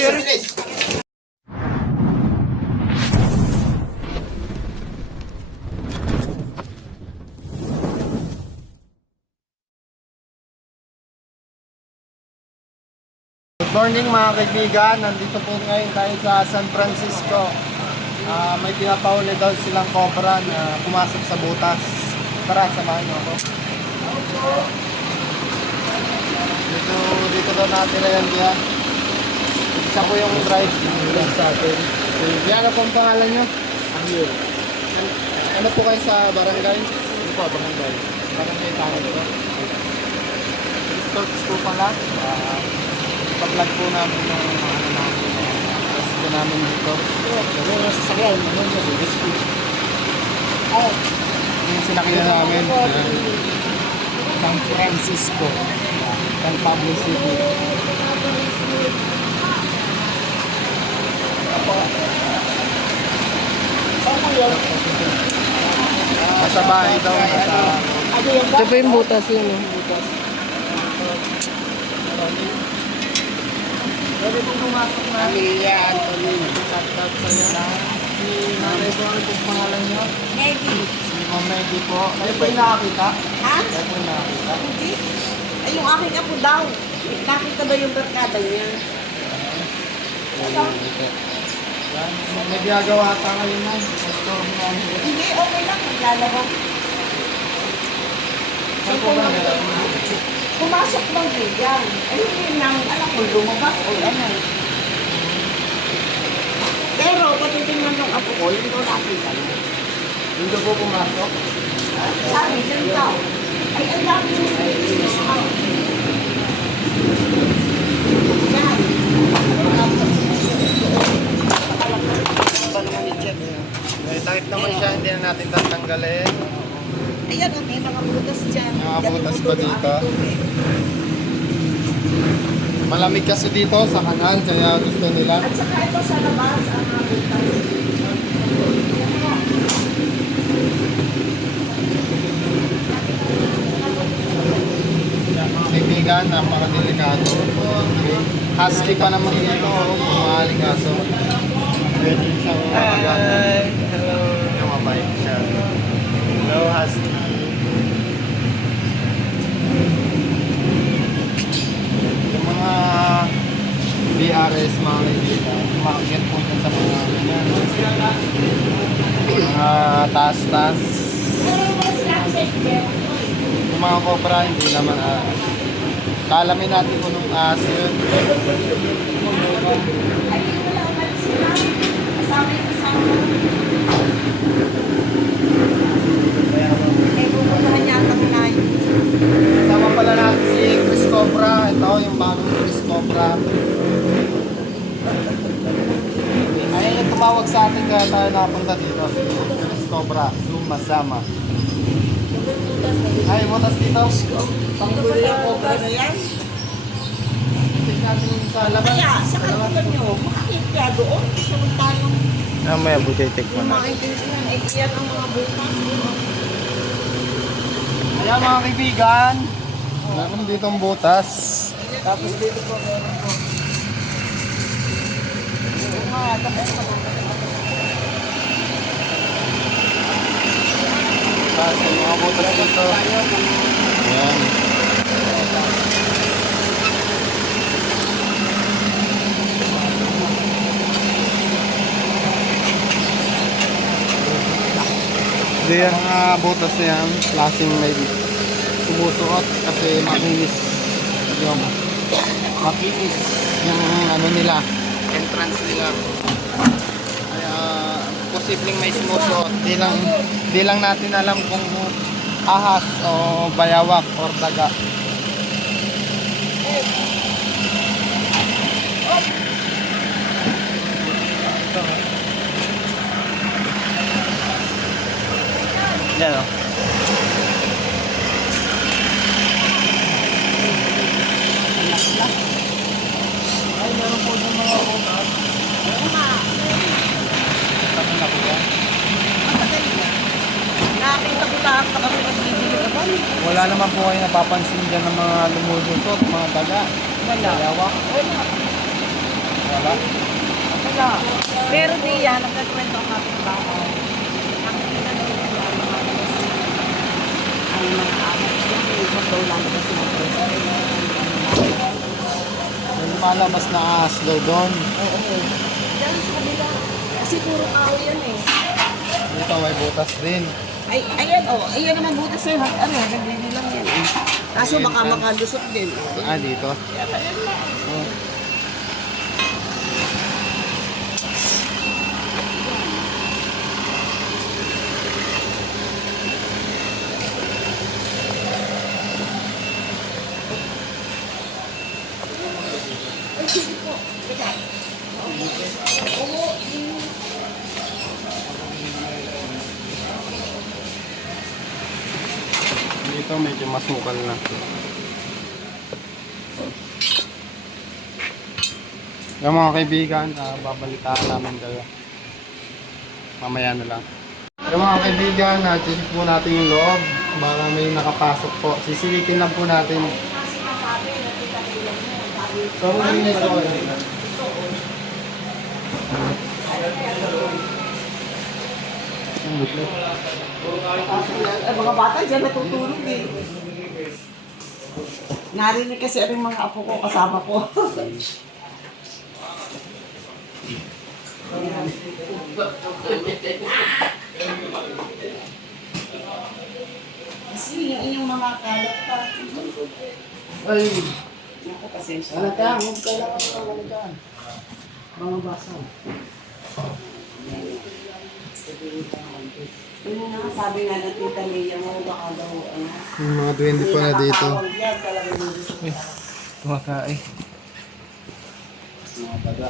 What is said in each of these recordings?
Good morning mga kaibigan, nandito po ngayon tayo sa San Francisco. May pinapahuli daw silang cobra na pumasok sa butas. Tara, samahan niyo ako. Dito daw natin yan kaya. Isa po yung drive sa atin. Yan, ano pong pangalan nyo? Angel. Ano po kayo sa barangay? Ano po, barangay? Barangay tayo dito. Stocks po pala. Pag-vlog po namin yung ano namin. Tapos po namin dito. Pero yung sasakyan, ano yung rescue. Yung sinakyan namin. San Francisco. San Pablo City. Nasa bahay daw. Ito po yung butas yun. Butas. Pwede pong pumasok na. Amelia Anthony. Shout-out sa'yo. Si nanay po, ano pong pangalan nyo? Maggie. Si Ma'am Maggie po. Kayo po yung nakakita? Ha? Kayo po yung nakakita? Hindi. Ay, yung aking apo daw. Nakita ba yung barkada niya? Yan. May ginagawa ata ngayon na. Hindi, okay lang. Maglalaba. Saan po ba nila? Pumasok bang bigyan? Ay, hindi nang alam ko lumabas o ano. Pero, patitingnan ng apo ko, yung doon nakita niya. Hindi po pumasok? Sabi, dyan daw. Ay, ang dami yung yan. Ba naman i-check? May takip naman siya, hindi na natin tatanggalin. Ayan, may mga butas dyan. Mga butas pa dito. Malamig kasi dito sa kanan, kaya gusto nila. At saka ito sa labas, ang mga butas. Mga kaibigan, napakadelikado. Husky pa naman dito, mahaling aso. Pwede siyang magamit. Hello. Yung mabait siya. Hello, Husky. Yung mga BRS, mga kaibigan, umakit po dyan sa mga taas-taas. Yung mga cobra, hindi naman kalamin natin kung nung aso yun. Sama pala natin si Chris Cobra. Ito yung bagong Chris Cobra. Ayan yung tumawag sa atin kaya tayo nakapunta dito. Chris Cobra, sumasama. Ay, butas dito. Pangulo yung cobra na yan. Tingnan natin sa labas. Kaya, sa katulan nyo, makakita doon. Samantalang May abutetek pa na. maintindihan, eh, yan ang mga butas. Ayan mga kaibigan. Meron dito ang butas. Tapos dito po, meron po. Tapos yung mga butas dito. Ayan. Hindi yan mga butas na yan. Klaseng may sumusuot kasi makinis yung ano nila, entrance nila. Kaya posibleng may sumusuot. Di lang natin alam kung ahas o bayawak or daga. Yan o. Ay, meron po ng mga butas. Tapos na po yan. Nakakita ko lahat na kami nagbibili ka ba? Wala naman po kayo napapansin dyan ng mga lumulusot, mga daga. Wala. Bayawak. Wala. Wala. Wala. Pero di yan, nagkakwento ang ating bahay. Ang pinanong ang mga anak siya, yung daw lang kasi May lumalabas na ahas daw doon. Oo. Diyan sa kabila. Kasi puro kahoy yan eh. Dito may butas din. Ay, ayan oh. Ayan naman butas sa'yo. Ano, nagbili lang yan eh. Kaso baka makalusot din. Ah, dito. Oh. Ay, sige po. Sige. Oo. Dito medyo masukal na. Yung mga kaibigan, babalitaan namin kayo. Mamaya na lang. Yung mga kaibigan, check po natin yung loob. Baka may nakapasok po. Sisilipin lang po natin. So, hindi na ito. Ay, mga bata dyan natutulog eh. Narinig kasi ang mga apo ko kasama ko. Kasi yung inyong mga kalat pa. Ay, Naku, pasensya. wala ka. Huwag ka lang. Wala ka. Mga basa. Yung nga sabi nga ng tita Leia mo, baka daw, ano. Yung mga duwende po na dito. nakakawag yan, talaga yung Kumakain. Mga baga.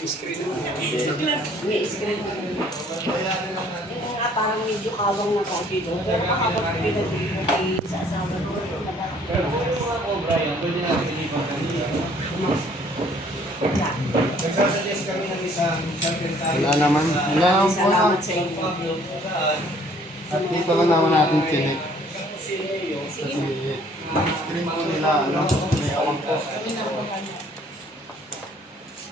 may screen. Yung nga parang medyo kawang na kaunti doon. Pero makapag pinag-ibig mo sa asawa ko. Wala naman. Wala naman po. Salamat sa inyo. At dito lang naman natin chinik. Kasi screen po nila, ano, may awang po.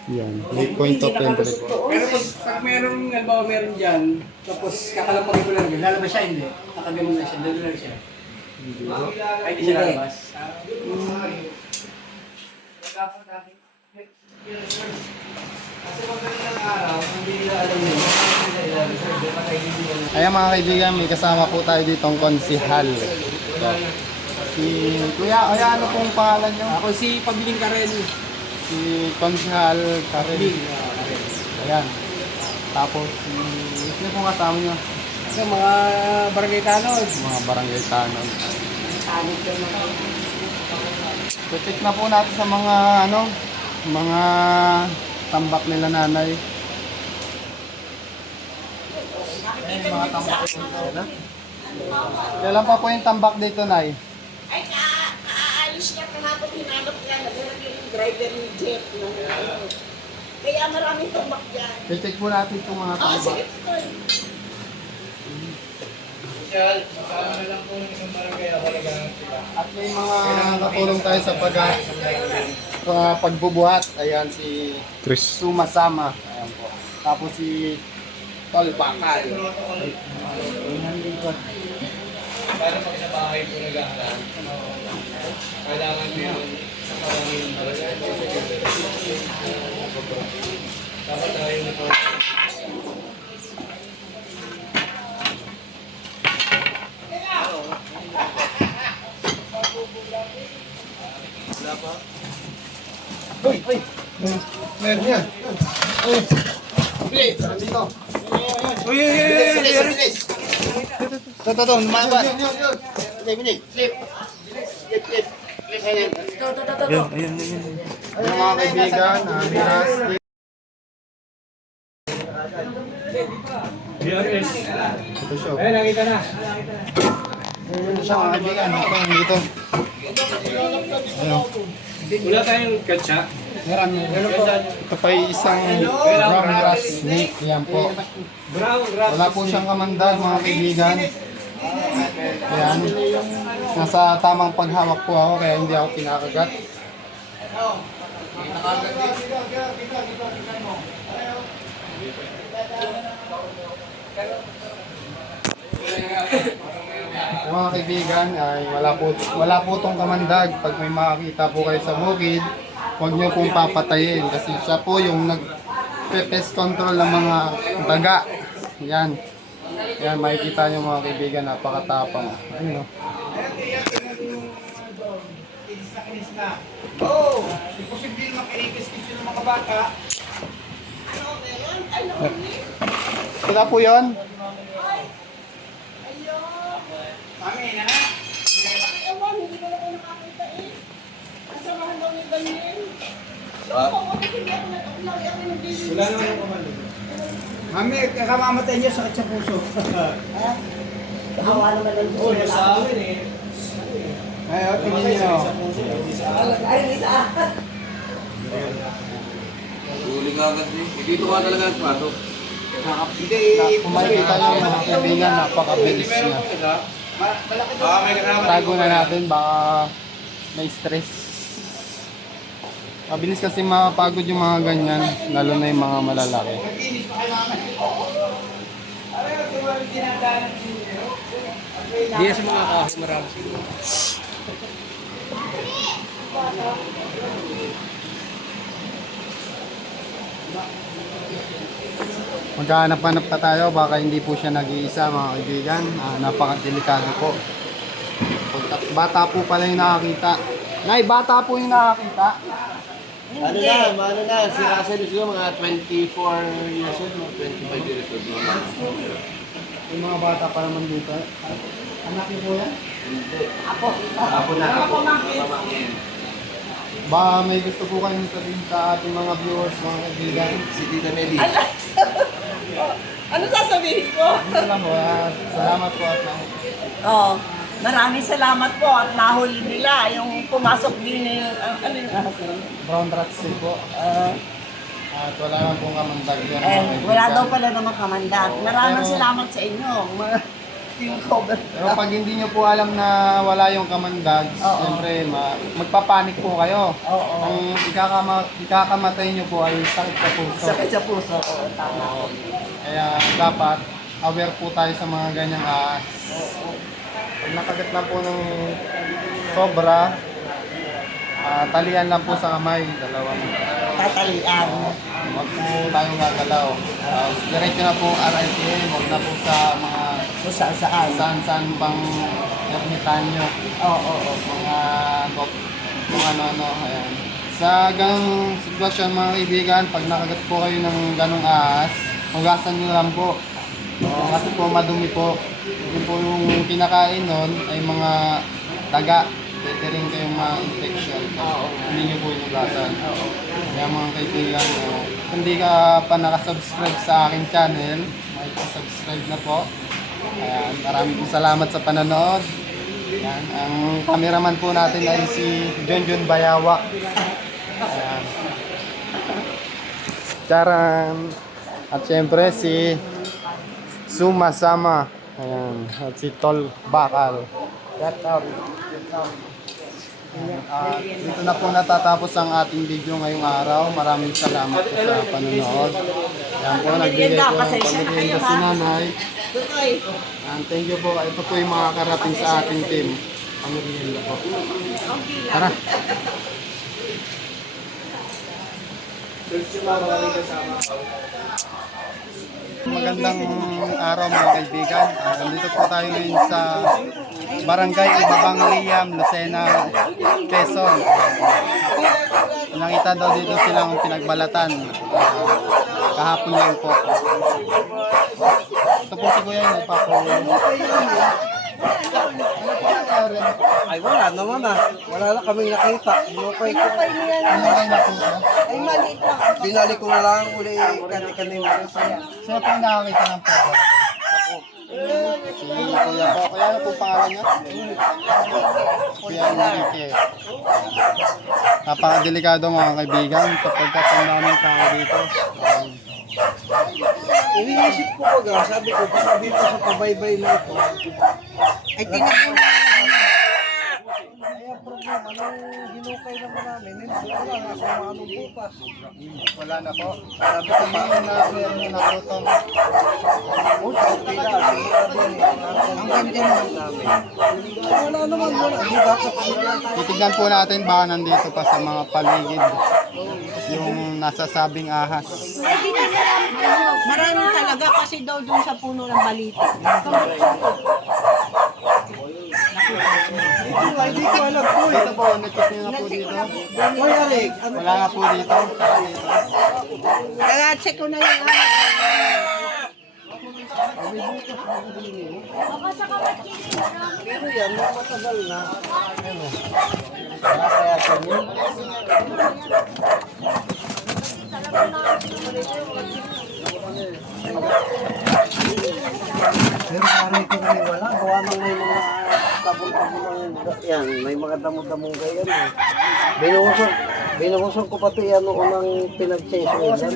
Yan, may point of entry po. Pero pag meron, halimbawa meron dyan, tapos kakalapagin ko lang, lalabas siya, hindi. Nakaganon na siya, doon lang siya. Ay, hindi siya lalabas. Kasi pag ng araw, hindi nila alam yun. Ayan mga kaibigan, may kasama po tayo ditong konsihal. So, si Kuya, ano pong pangalan nyo? Ako si Pabiling Karen. Si Konsihal Karen. Ayan. Tapos sino pong kasama nyo? Kasi mga barangay tanod. Mga barangay tanong. Tanit yun na. So check na po natin sa mga mga tambak nila nanay. Mga tambak nila. Kailan pa po yung tambak dito, Nay? Ay, aalis niya kahapon, hinanap niya. Naghanap yung driver ni Jeff. Kaya maraming tumak dyan. Check po natin itong mga tambak. Sige po. Kasama na lang po ng isang barangay, ako naghanap sila. At may mga katulong tayo sa pagbubuhat. Ayan si Chris Sumasama. Ayan po. Tapos si Tol Bakal. Para pag sa bahay po naghahanap, kailangan mo yun sa barangay ng barangay. Dapat tayo na po. Meron yan. Bilis! Dito. Uy! Ito, lumalabas. Bilis. Slip. Ayan mga kaibigan, bilas. DRS. Ito siya. Ayun, nakita na. Ito siya mga kaibigan. Dito. Ayun. Wala tayong katsa. Meron po. Ito pa isang brown grass snake. Yan po. Brown, grass. Wala po siyang kamandag mga kaibigan. Ayan. Nasa tamang paghawak po ako kaya hindi ako kinakagat. Mga kaibigan, ay wala po tong kamandag. Pag may makakita po kayo sa bukid, huwag niyo pong papatayin kasi siya po yung nag-pest control ng mga daga. Yan. Yan, makikita niyo mga kaibigan, napakatapang. Ayun, no? Oo, imposible makinikis-kis yung mga bata. Ano meron? Ay, nahuli. Sila po yun? Ayun. Mami, na? Ay, ewan, hindi ko na kayo nakakita eh. Kasamahan daw ni Daniel. Ako, hindi ako nag-apply. Ako nag-release. Wala naman yung komando. Mami, kakamamatay niyo sakit sa puso. Awa naman ang gusto nila. Sa amin eh. Ay, tingin niyo. Ay, isa. Huli ka agad eh. Dito ka talaga nagpasok. Hindi, Kung makikita niyo mga kaibigan, napakabilis niya. May kasama. Tago na natin, baka may stress. Mabilis kasi mapagod yung mga ganyan, lalo na yung mga malalaki. Hindi sa mga kahoy marami siguro. Maghahanap-hanap pa tayo, baka hindi po siya nag-iisa mga kaibigan. Napakadelikado po. Bata po pala yung nakakita. Nay, bata po yung nakakita. Ano na, si Russell siguro mga 24 years old, 25 years old. Yung mga bata pa naman dito. Anak niyo po yan? Ako na. Baka may gusto po kayong sabihin sa ating mga viewers, mga kaibigan. Si Tita Meli. Ano sasabihin ko? Salamat po. Salamat po at Oh, maraming salamat po at nahuli nila yung pumasok din yung ano yung brown rat seal po. At wala lang pong kamandag yan. mga kaibigan. wala daw pala namang kamandag. Maraming Pero- salamat sa inyo. Team cover. Pero pag hindi nyo po alam na wala yung kamandag, Oo. siyempre magpapanik po kayo. Oo. Ang ikakamatay nyo po ay sakit sa puso. Sakit sa puso. Oo, tama. Kaya dapat aware po tayo sa mga ganyang ahas. Pag nakagat lang po ng sobra, talian lang po sa kamay, dalawang. Tatalian. Huwag po tayong gagalaw. Diretso na po RITM, huwag na po sa mga Kung saan. saan pang ermitanyo. Oo. Mga kung ano-ano. Ayan. Sa ganong sitwasyon mga kaibigan, pag nakagat po kayo ng ganong ahas, hugasan nyo lang po. Kasi po madumi po. Yung po yung kinakain nun ay mga daga. Pwede rin kayong ma-infection. Hindi nyo po yung hugasan. Kaya mga kaibigan, kung hindi ka pa nakasubscribe sa aking channel, subscribe na po. Ayan, maraming salamat sa panonood. Ayan, ang cameraman po natin ay si Junjun Bayawa. Ayan. Charan! At syempre si Sumasama. Ayan. At si Tol Bakal. Shout out. Dito na po natatapos ang ating video ngayong araw. Maraming salamat po sa panonood. Ayan po, nagbigay po ng pamilya si nanay. Tutoy. And thank you po. Ito po yung mga karating sa ating team. Pamilya po. Tara. Magandang araw mga kaibigan. Nandito po tayo ngayon sa Barangay Ibabang Liam, Lucena, Quezon. Nakita daw dito silang pinagbalatan. Kahapon lang po. Ito po si Kuya yung nagpapauwi. Ay, wala naman ah. Wala na kaming nakita. Hinukay ko. Ano kayo na po? Ay, maliit lang. Binali ko na lang uli kanti-kanina. Sino po yung nakakita ng photo? Si Kuya po. Kaya ano po pangalan niya? Kuya Enrique. Napakadelikado mga kaibigan. Sapagkat ang daming tao dito. iniisip ko baga, sabi ko, baka dito sa pabaybay na ito, ay tinagyan na kaya problema, nung hinukay naman namin, hindi wala na kung anong butas. Wala na po. Sabi ko na meron na naputol. Hanggang dyan lang namin. Wala naman, wala. Hindi dapat Titignan po natin baka nandito pa sa mga paligid yung nasasabing ahas. Marami talaga kasi daw dun sa puno ng baliti. hindi ko alam po eh. Dito po, na-check nyo na po dito. Hoy, Arik, ano Wala nga po dito. Kaya check ko na yung pero yan, nung matagal na. Ano? Kaya sa yun. Pero parang ito na wala. Gawa nang may mga tabong-tabong ng yan. May mga damo-damong ganyan eh. Binusog ko pati yan noong unang pinag-chase mo yan.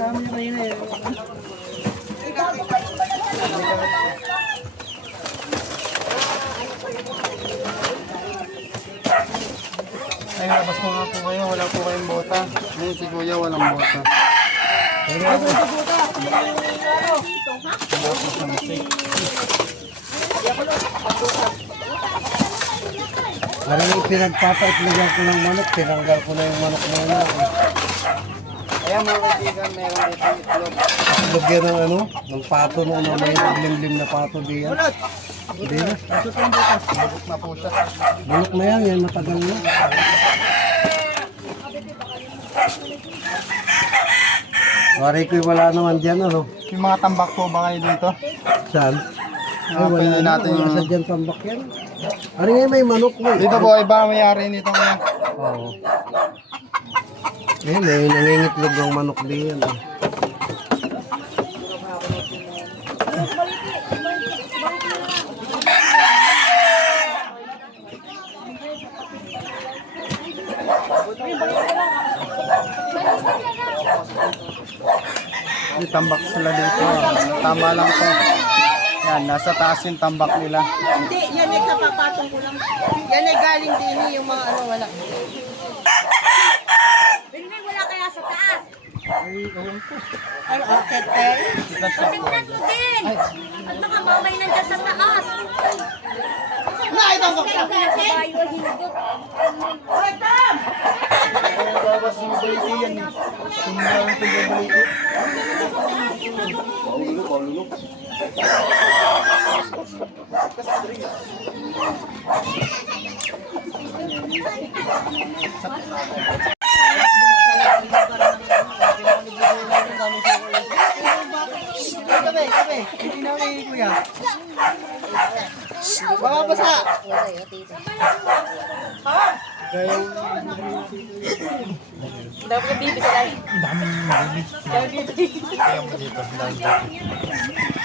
Ay, labas mo nga po kayo. Wala po kayong bota. Ngayon si Kuya walang bota. Parang yung pinagpapaitligan ko ng manok, tinanggal ko na yung manok na yun. Ayan mga kaibigan, meron dito itlog. Lagyan ng ano, ng pato noon na may limlim na pato diyan. Hindi na. Bubuk na po siya. Bulok na yan, yan matagal na. Wari ko wala naman dyan, ano? Yung mga tambak po ba kayo dito? Saan? Ay, wala pwede na, natin wala yung- sa dyan tambak yan. Ano nga may manok mo? Dito po, iba ang mayari nito Kuya. Oo. Eh, may nangingitlog ng manok diyan. Eh. May tambak sila dito. Tama lang to. Yan, nasa taas yung tambak nila. Hindi, yan ay kapapatong ko lang. Yan ay galing din yung mga ano wala. Hindi, wala kaya sa taas. Ay, ewan ko. Ay, okay, tay. Tingnan mo din! At baka mamay nandiyan sa taas. Ay, tambak na. Pinagkabayo, hindot. Nagbawas yung baliti yan. Tingnan natin yung baliti. Baka basa!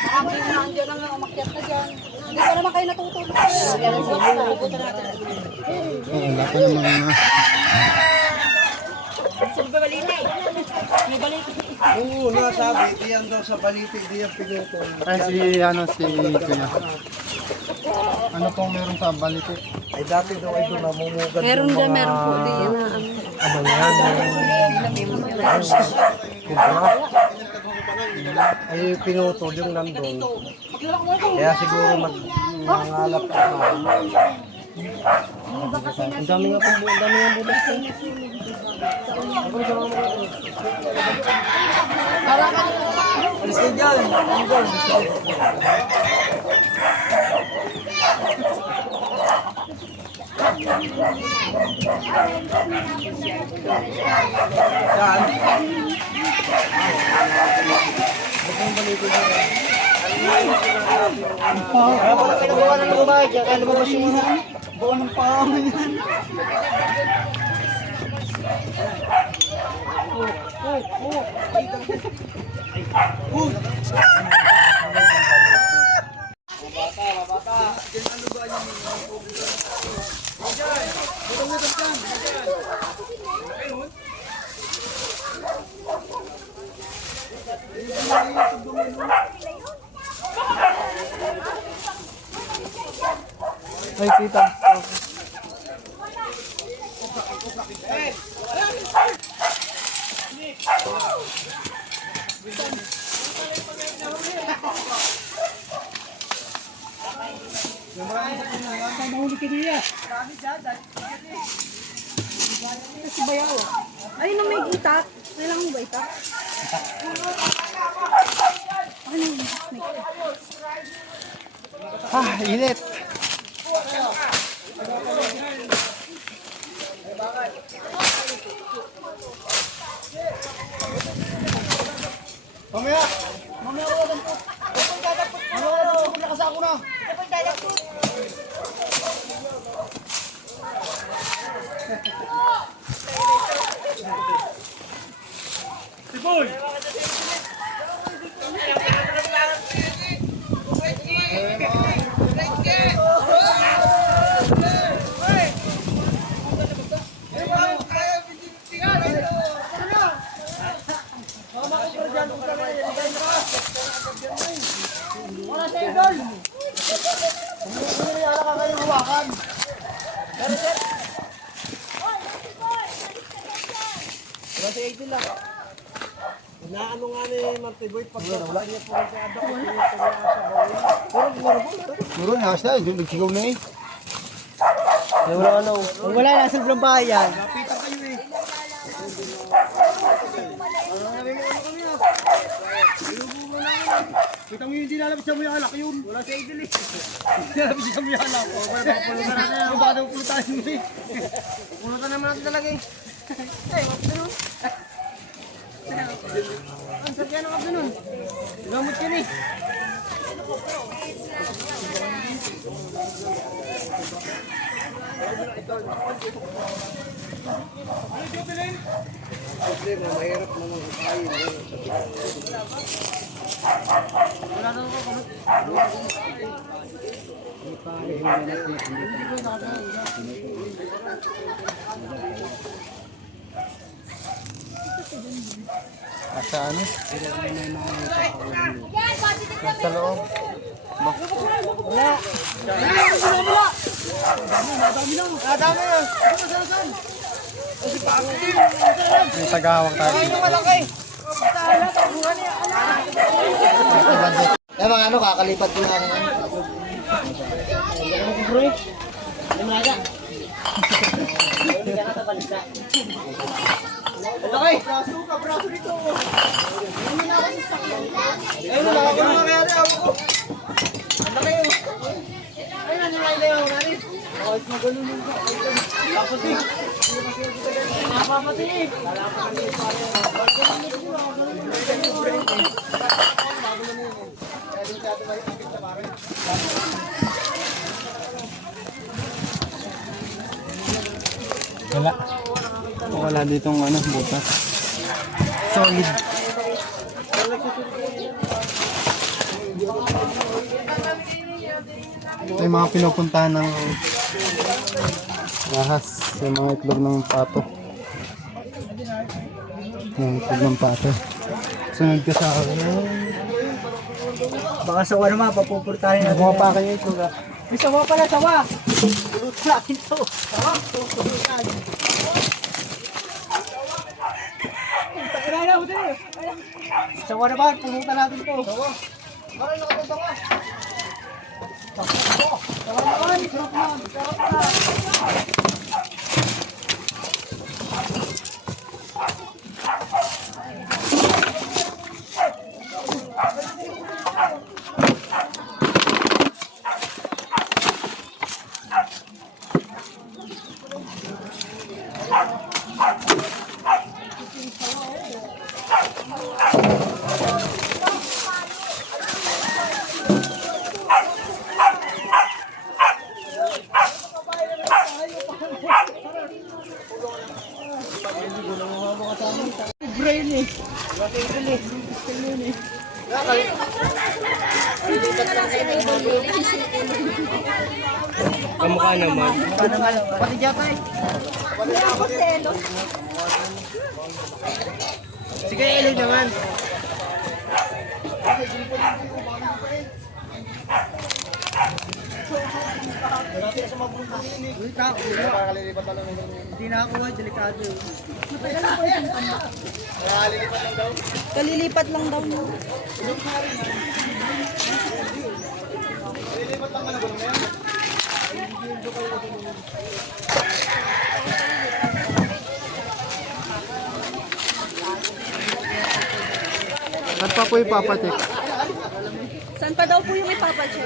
Marami na nandiyan ang umakyat na dyan. Hindi pa naman kayo natutulog. Ikutan natin. Oo, wala ko naman nga. Oo, nasabi, diyan daw sa baliti, diyan pinuto. Ay, si Kuya. Ano pong meron sa baliti? Ay dati daw ay doon namumugad Meron yung din, mga... meron po din. Ano yan? Kubra. Ay pinutol yung nandun. Kaya siguro nangalap ka na. Ang dami nga pong ang dami nga butas ko. Alis ka dyan. Yan. Kapag pinagawa ng lumay, kaya lumabas yung mga buo ng pangin. Ay, kita. Kasi bayaw. Ay, na may itak. Kailangan mo ba itak? Ano yun? Ah, init. Mamaya! Mamaya ako lang po. Mamaya ako lang po. Lakas ako na. Naano nga ni Martiboy pag wala niya po sa ada ko Puro na siya, nagsigaw na eh. wala na sa bayan. Lapitan kayo eh. Kita mo yung dinalabas siya mo yung alak yun. Wala siya idil eh. Dinalabas siya mo yung alak. Pulutan natin yan. Baka daw pulutan mo eh. Pulutan naman natin talaga eh. Ay, wag ganun. Ang sakyan ang ganun. Gamot ka ni. Mahirap naman kain. Asa ano? Sa loob. May tagahawak tayo. Eh mga ano, kakalipat ko lang. Okay. Braso ka, braso dito. Ayun, nakakita mo kaya rin ako ko. Ano kayo? Ayun, nangyayari lang ako natin. Ay, magaling yun ka. Tapos eh. Napapati eh. Wala. Wala ditong ano, butas. Solid. Ito yung mga pinupuntahan ng ahas, yung mga itlog ng pato. Yung itlog ng pato. Sunod ka sa akin. Baka sawa naman, papupurtahin natin. Nakuha pa kayo itlog ah. May sawa pala, sawa! Pulot sa akin to. Sawa? Sawa naman, pulutan natin to. Sawa. Maray, nakapunta ka. Sawa naman, sarap na. Sarap na. Kamukha naman. Pati dyan tayo. Sige, ilo naman. Hindi na ako, delikado. Kalilipat lang daw. Saan pa po ipapatik? Saan pa daw po yung ipapacheck?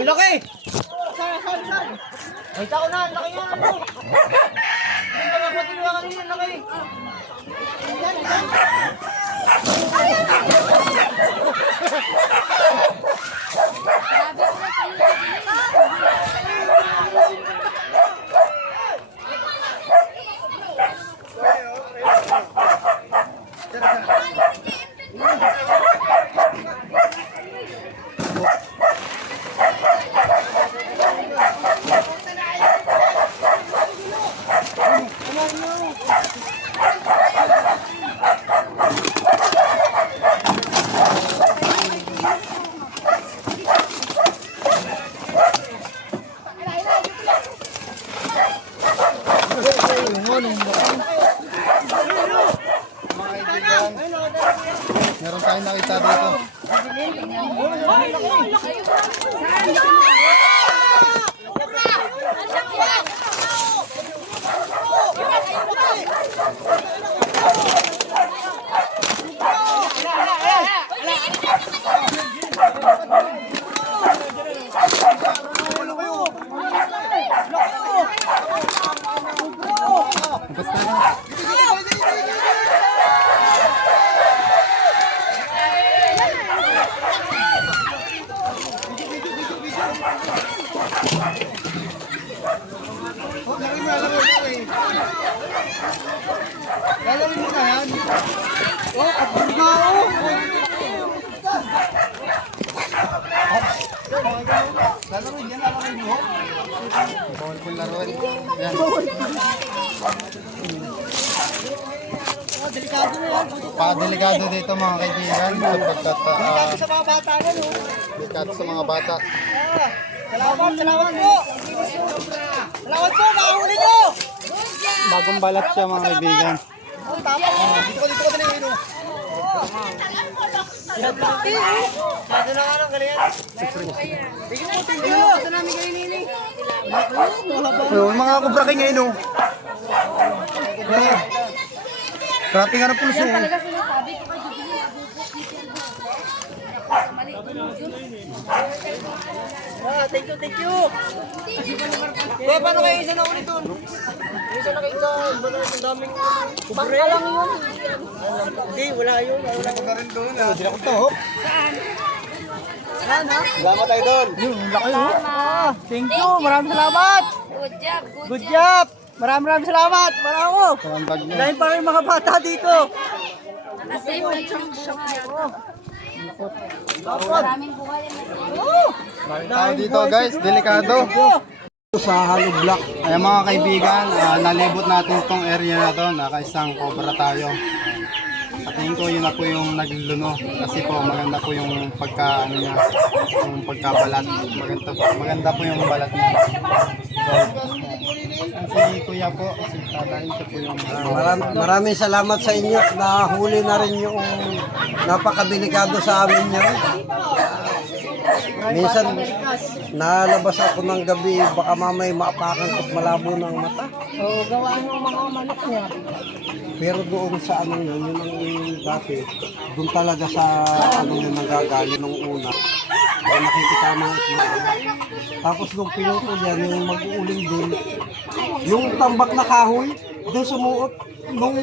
Ang laki! Ay, tako na, ang laki nga ano. Hindi ka magpatulungan kanina, ang laki. Meron tayong nakita dito. Lalawin mo na yan. Oh, kapurga oh. Lalawin yan, lalawin mo. Bawal po laruan. Yan. Delikado na yan. Delikado dito mga kaibigan sapagkat Delikado sa mga bata na, no? delikado sa mga bata. Salamat, salamat po. Salamat po, nakahuli nyo. Bagong balat siya mga kaibigan. Oh, tama. Dito ka na yung ino. Sado na nga lang, galingan. Tingin mo, tingin mo. Ito namin kayo nini. Yung mga kubra king ngayon oh. Grabe nga na pulso. Yan talaga sinasabi ko kay Jubilee, Thank you, thank you. Kaya paano kayo isa na ulit dun? Isa na kayo sa ang daming kubre. lang yun. Hindi, wala yun. Wala ko na rin doon. Hindi na ko to. Saan ha? Salamat tayo doon. Yung laki oh. Thank you, maraming salamat. Good job, Good job. Maraming salamat. Maramo. Karambag niya. Dahil pa rin mga bata dito. Nakasave na chunk yata. Dapat. Maraming buhay yan. Maraming tao dito guys, delikado. Sa hollow block. Ayan mga kaibigan, nalibot natin tong area na to, nakaisang cobra tayo. Sa tingin ko yun na po yung nagluno kasi po maganda po yung pagka ano niya, yung pagkabalat. Maganda po yung balat niya. So, si kuya po, si tatay siya po yung Maraming salamat sa inyo. Nahuli na rin yung napakadelikado sa amin niya. Minsan nalabas ako ng gabi, baka mamay maapakan ko malabo ng mata. Oo, gawaan ng mga manok niya. Pero doon sa ano yun, yun ang dati, doon talaga sa ano yun nagagali nung una. Kaya nakikita mga itlog. Tapos nung pinutol yan, yung mag-uuling din, yung tambak na kahoy, doon sumuot, nung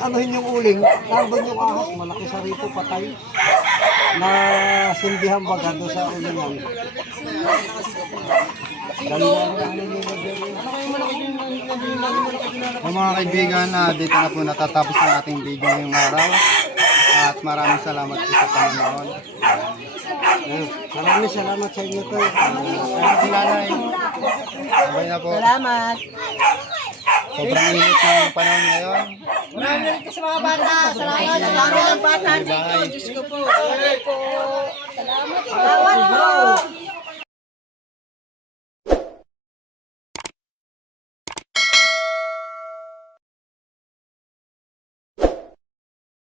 anuhin yung uling, nandun yung ahas, malaki sa rito, patay. Na silbihan baga doon sa ulingan. Ganda ang ano nila dyan. mga kaibigan, dito na po natatapos ang ating video ngayong araw. At maraming salamat po sa panonood. Maraming salamat sa inyo to. Si Nanay. Sabay na po. Salamat. Sobrang init ng panahon ngayon. Salamat sa mga bata dito. Diyos ko po. Salamat po.